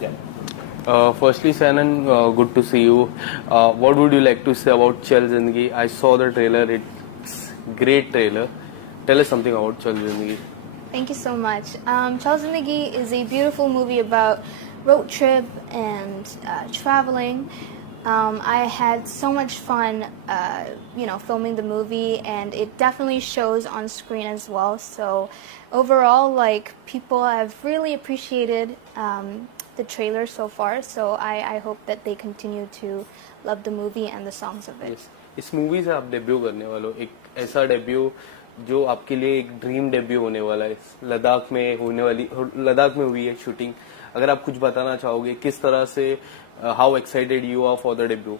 Yeah. Firstly, Shannon, good to see you. What would you like to say about Chal Zindagi? I saw the trailer. It's great trailer. Tell us something about Chal Zindagi. Thank you so much. Chal Zindagi is a beautiful movie about road trip and traveling. I had so much fun, filming the movie, and it definitely shows on screen as well. So overall, like, people have really appreciated the trailer so far. So I hope that they continue to love the movie and the songs of it. Yes. इस movie से आप debut करने वाले हो, एक ऐसा debut जो आपके लिए एक ड्रीम डेब्यू होने वाला है. लद्दाख में हुई है शूटिंग. अगर आप कुछ बताना चाहोगे किस तरह से, how excited you are for the debut?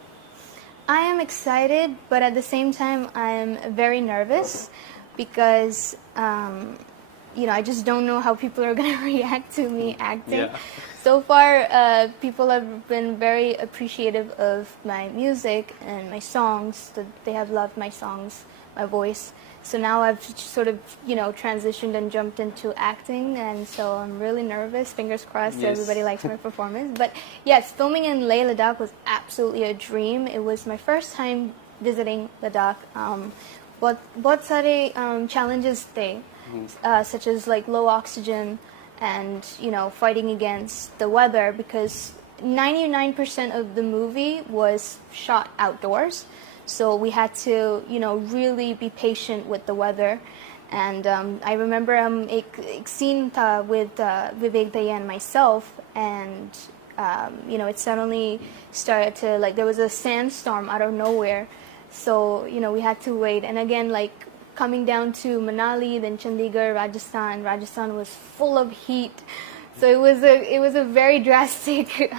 I am excited, but at the same time, I am very nervous because, I just don't know how people are going to react to me acting. Yeah. So far, people have been very appreciative of my music and my songs. They have loved my songs, my voice. So now I've sort of, transitioned and jumped into acting, and so I'm really nervous. Fingers crossed, Yes. everybody likes my performance. But yes, filming in Leh Ladakh was absolutely a dream. It was my first time visiting Ladakh. बहुत सारे challenges थे, such as like low oxygen and fighting against the weather, because 99% of the movie was shot outdoors. So we had to, really be patient with the weather. And I remember एक scene था with Vivek Daya and myself, and it suddenly started to, like, there was a sandstorm out of nowhere. So we had to wait. And again, like, coming down to Manali, then Chandigarh, Rajasthan was full of heat. So it was a very drastic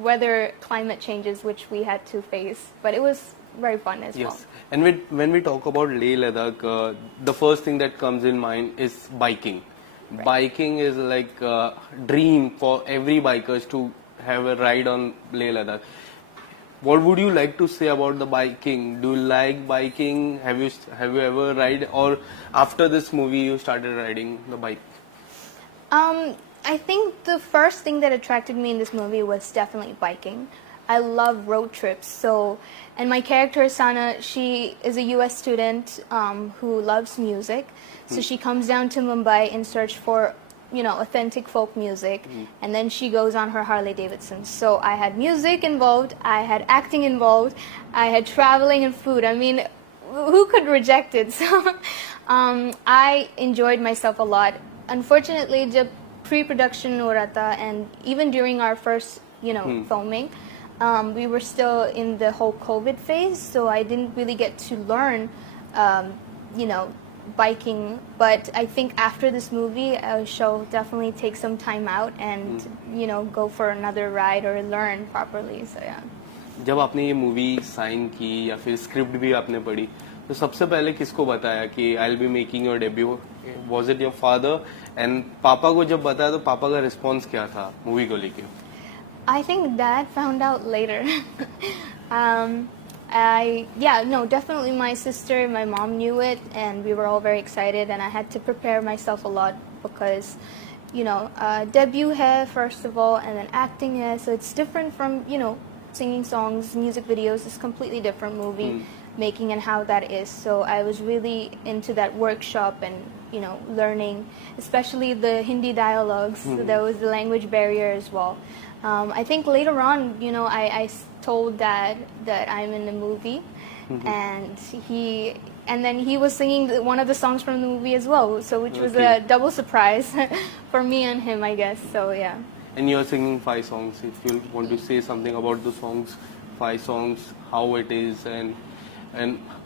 weather climate changes which we had to face, but it was very fun as well. Yes. And when we talk about Leh Ladakh, the first thing that comes in mind is biking. Right. Biking is like a dream for every bikers to have a ride on Leh Ladakh. What would you like to say about the biking? Do you like biking? Have you ever ride, or after this movie you started riding the bike? I think the first thing that attracted me in this movie was definitely biking. I love road trips. And my character Sana, she is a U.S. student who loves music. So she comes down to Mumbai in search for, authentic folk music, and then she goes on her Harley Davidson. So I had music involved, I had acting involved, I had traveling and food. I mean, who could reject it? So I enjoyed myself a lot. Unfortunately, जब pre-production हो रहा था, and even during our first, filming, we were still in the whole COVID phase, so I didn't really get to learn, biking. But I think after this movie, I shall definitely take some time out and, go for another ride or learn properly. So yeah. जब आपने ये movie sign की या फिर script भी आपने पढ़ी, तो सबसे पहले किसको बताया कि I will be making your debut? Was it your father? And पापा को जब बताया तो पापा का रिस्पांस क्या था मूवी को लेके? I think Dad found out later. Definitely my sister, my mom knew it, and we were all very excited, and I had to prepare myself a lot because, debut hai first of all, and then acting hai, so it's different from, singing songs, music videos. It's completely different movie making and how that is. So I was really into that workshop and, learning, especially the Hindi dialogues. So there was the language barrier as well. I think later on, I told Dad that I'm in the movie, and then he was singing one of the songs from the movie as well, so which was a double surprise for me and him, I guess. So yeah. And you're singing 5 songs. If you want to say something about the songs, 5 songs, how it is, and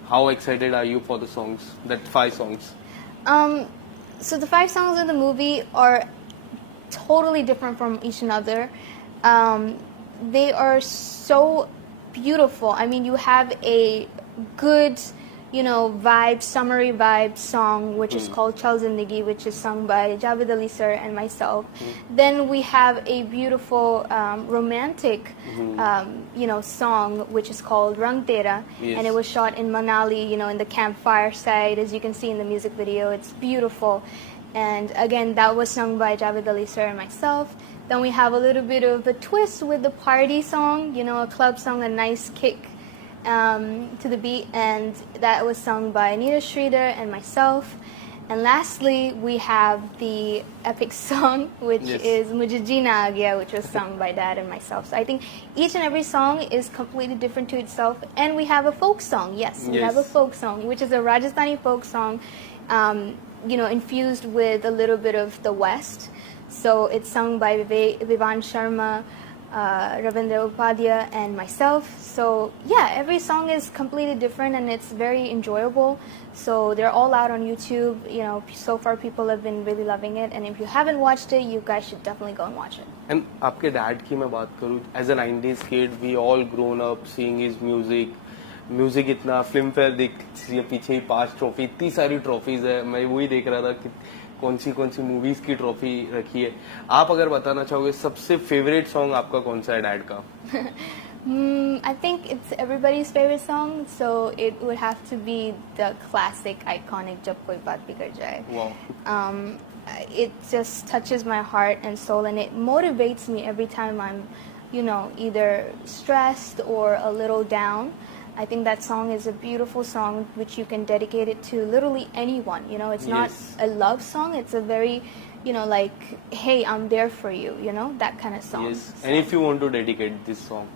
how excited are you for the songs? That 5 songs. So the 5 songs in the movie are totally different from each another. They are so beautiful. I mean, you have a good, summary vibe song, which is called Chal Zindagi, which is sung by Javed Ali sir and myself. Then we have a beautiful romantic, song, which is called Rang Tera, and it was shot in Manali, in the campfire side, as you can see in the music video. It's beautiful. And again, that was sung by Javed Ali sir and myself. Then we have a little bit of a twist with the party song, you know, a club song, a nice kick to the beat, and that was sung by Anita Sridhar and myself. And lastly, we have the epic song, which is Mujhe Jeena Aa Gaya, which was sung by Dad and myself. So I think each and every song is completely different to itself. And we have a folk song, we have a folk song, which is a Rajasthani folk song, you know, infused with a little bit of the West. So it's sung by Vivan Sharma, Ravindra Upadhyay, and myself. So yeah, every song is completely different and it's very enjoyable. So they're all out on YouTube. You know, so far people have been really loving it. And if you haven't watched it, you guys should definitely go and watch it. And आपके dad की मैं बात करूँ, as a 90s kid, we all grown up seeing his music. Music इतना film fair देख पीछे ही 5 trophy, इतनी सारी ट्रॉफीज है. मैं वही देख रहा था कि कौन सी मूवीज की ट्रॉफी रखी है. आप अगर बताना चाहोगे सबसे फेवरेट सॉन्ग आपका कौन सा है डैड का? I think it's everybody's favorite song, so it would have to be the classic, iconic "Jab Koi Baat Bigar Jaye." Wow. It just touches my heart and soul, and it motivates me every time I'm, you know, either stressed or a little down. I think that song is a beautiful song which you can dedicate it to literally anyone. You know, it's not a love song. It's a very, you know, like, hey, I'm there for you. You know, that kind of song. Yes. And if you want to dedicate this song,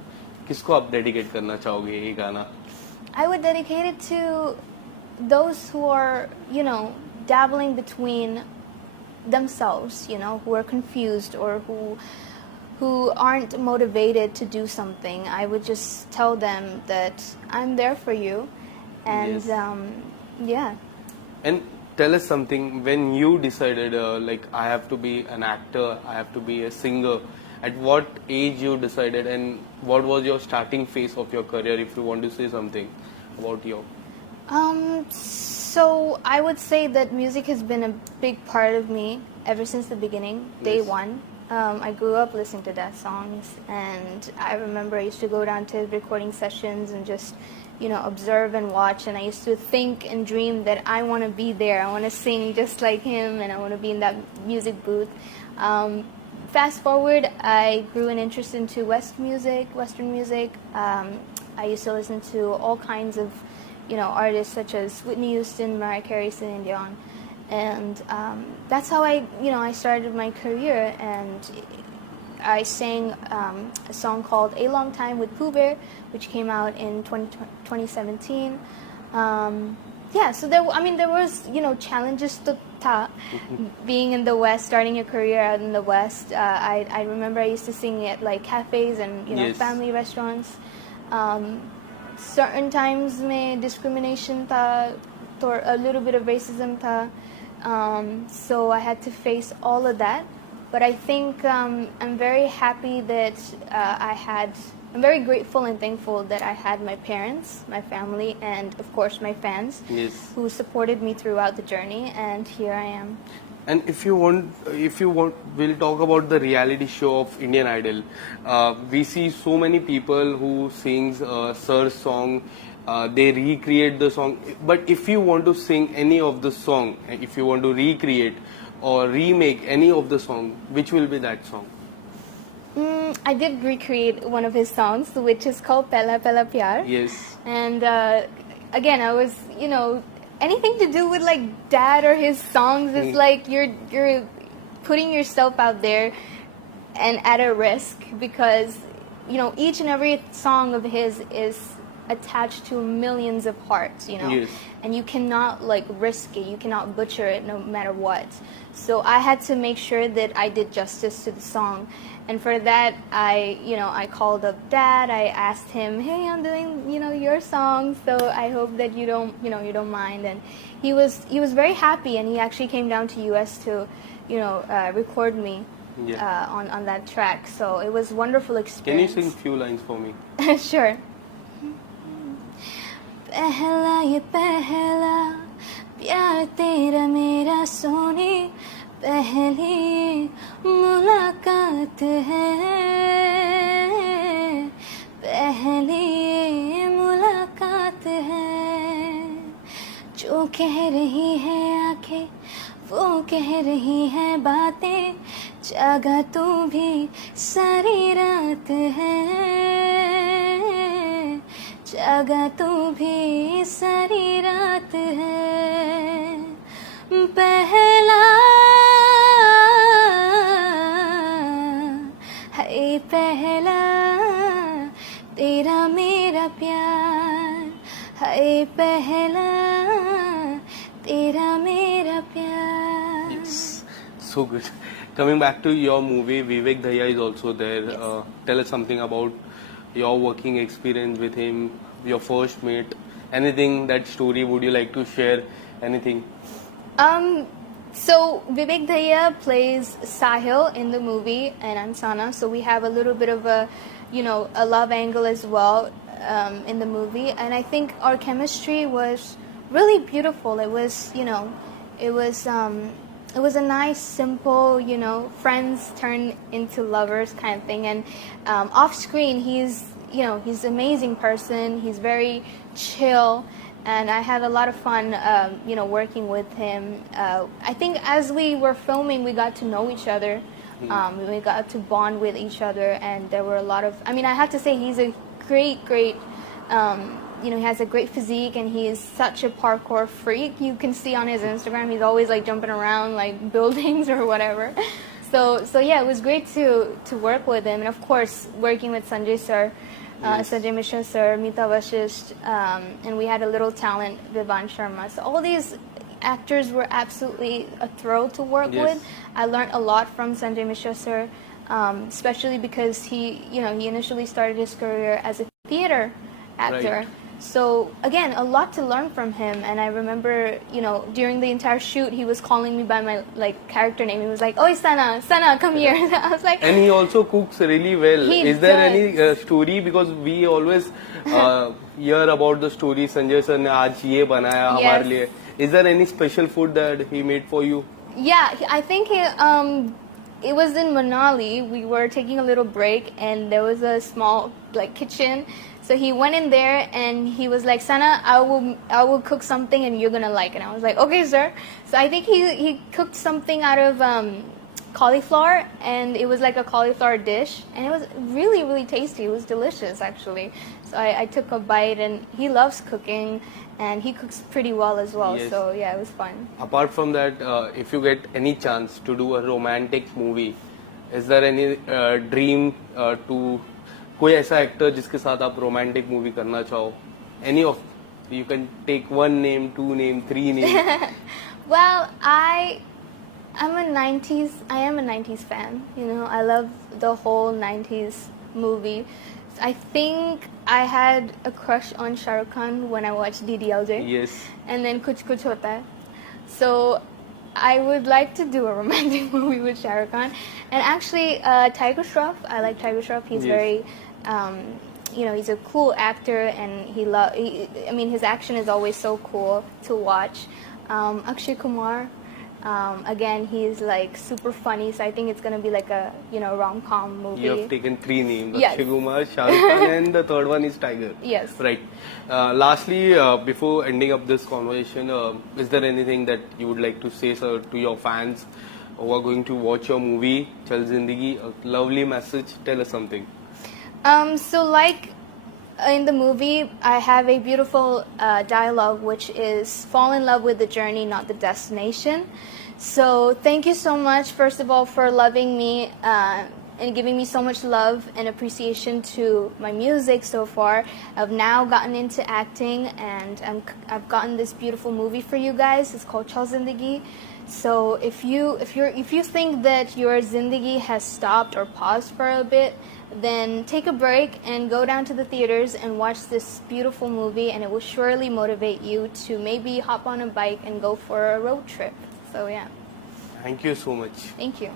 किसको आप dedicate करना चाहोगे ये गाना? I would dedicate it to those who are, you know, dabbling between themselves. You know, who are confused or who aren't motivated to do something. I would just tell them that I'm there for you, and yeah. And tell us something, when you decided like I have to be an actor, I have to be a singer, at what age you decided and what was your starting phase of your career, if you want to say something about your... So I would say that music has been a big part of me ever since the beginning, day one. I grew up listening to that songs, and I remember I used to go down to recording sessions and just, you know, observe and watch, and I used to think and dream that I want to be there. I want to sing just like him, and I want to be in that music booth. Fast forward, I grew an interest into Western music. I used to listen to all kinds of, you know, artists such as Whitney Houston, Mariah Carey, Celine Dion. And that's how I started my career, and I sang a song called "A Long Time" with Pooh Bear, which came out in 2017. So there was, you know, challenges to being in the West, starting your career out in the West. I remember I used to sing at like cafes and, you know, family restaurants. Certain times में discrimination था, or a little bit of racism था. So I had to face all of that, but I think I'm very happy that I'm very grateful and thankful that I had my parents, my family, and of course my fans who supported me throughout the journey, and here I am. And if you want, we'll talk about the reality show of Indian Idol. We see so many people who sings Sir's song. They recreate the song, but if you want to sing any of the song, if you want to recreate or remake any of the song, which will be that song? I did recreate one of his songs, which is called Pehla Pehla Pyar. Yes. And again, I was, you know, anything to do with like Dad or his songs is like you're putting yourself out there and at a risk, because, you know, each and every song of his is attached to millions of hearts, you know, and you cannot like risk it, you cannot butcher it no matter what. So I had to make sure that I did justice to the song, and for that I called up Dad. I asked him, hey, I'm doing, you know, your song, so I hope that you don't mind. And he was very happy, and he actually came down to US to, you know, record me on that track. So it was a wonderful experience. Can you sing few lines for me? Sure. पहला ये पहला प्यार तेरा मेरा सोनी, पहली मुलाकात है, पहली मुलाकात है, जो कह रही है आंखें वो कह रही है बातें, जागा तू भी सारी रात है, जागा तू भी सारी रात है, पहला है पहला तेरा मेरा प्यार, है पहला तेरा मेरा प्यार. Yes. So good. Coming back to your movie, Vivek Dhaya is also there. Yes. Tell us something about your working experience with him, your first meet, anything, that story, would you like to share anything? So Vivek Dhaya plays Sahil in the movie, and I'm Sana. So we have a little bit of a, a love angle as well in the movie. And I think our chemistry was really beautiful. It was, it was a nice, simple, friends turn into lovers kind of thing. And off screen, he's an amazing person. He's very chill. And I had a lot of fun, working with him. I think as we were filming, we got to know each other. We got to bond with each other, and there were a lot of. I have to say, he's a great. He has a great physique, and he is such a parkour freak. You can see on his Instagram, he's always like jumping around like buildings or whatever. So yeah, it was great to work with him, and of course, working with Sanjay sir. Sanjay Mishra sir, Mita Vashisht, and we had a little talent, Vivan Sharma. So all these actors were absolutely a thrill to work with. I learned a lot from Sanjay Mishra sir, especially because he initially started his career as a theater actor. Right. So again, a lot to learn from him. And I remember, during the entire shoot, he was calling me by my character name. He was like, "Oi, Sana, come here." I was like, And he also cooks really well. He Is there does. any story, because we always hear about the story, Sanjay sir ne aaj ye banaya hamare liye. Is there any special food that he made for you? Yeah, I think it was in Manali. We were taking a little break, and there was a small kitchen. So he went in there and he was like, "Sana, I will cook something and you're gonna like it." And I was like, "Okay, sir." So I think he cooked something out of cauliflower, and it was like a cauliflower dish, and it was really, really tasty. It was delicious, actually. So I took a bite, and he loves cooking, and he cooks pretty well as well. Yes. So yeah, it was fun. Apart from that, if you get any chance to do a romantic movie, is there any dream to कोई ऐसा actor जिसके साथ आप romantic movie करना चाहो? Any of, you can take 1 name, 2 name, 3 name. Well, I am a 90s fan. I love the whole 90s movie. I think I had a crush on Shah Rukh Khan when I watched DDLJ. Yes. And then Kuch Kuch Hota Hai. So I would like to do a romantic movie with Shah Rukh Khan. And actually, Tiger Shroff, I like Tiger Shroff. He's very, he's a cool actor, and his action is always so cool to watch. Akshay Kumar, again, he's super funny, so I think it's gonna be like a rom-com movie. You have taken 3 names: Yes. Akshay Kumar, Shah Rukh Khan, and the third one is Tiger. Yes. Right. Lastly, before ending up this conversation, is there anything that you would like to say, sir, to your fans who are going to watch your movie, Chal Zindagi? A lovely message. Tell us something. In the movie, I have a beautiful dialogue, which is fall in love with the journey, not the destination. So thank you so much, first of all, for loving me and giving me so much love and appreciation to my music so far. I've now gotten into acting, and I've gotten this beautiful movie for you guys. It's called Chal Zindagi. So if you think that your Zindagi has stopped or paused for a bit, then take a break and go down to the theaters and watch this beautiful movie, and it will surely motivate you to maybe hop on a bike and go for a road trip. So yeah. Thank you so much. Thank you.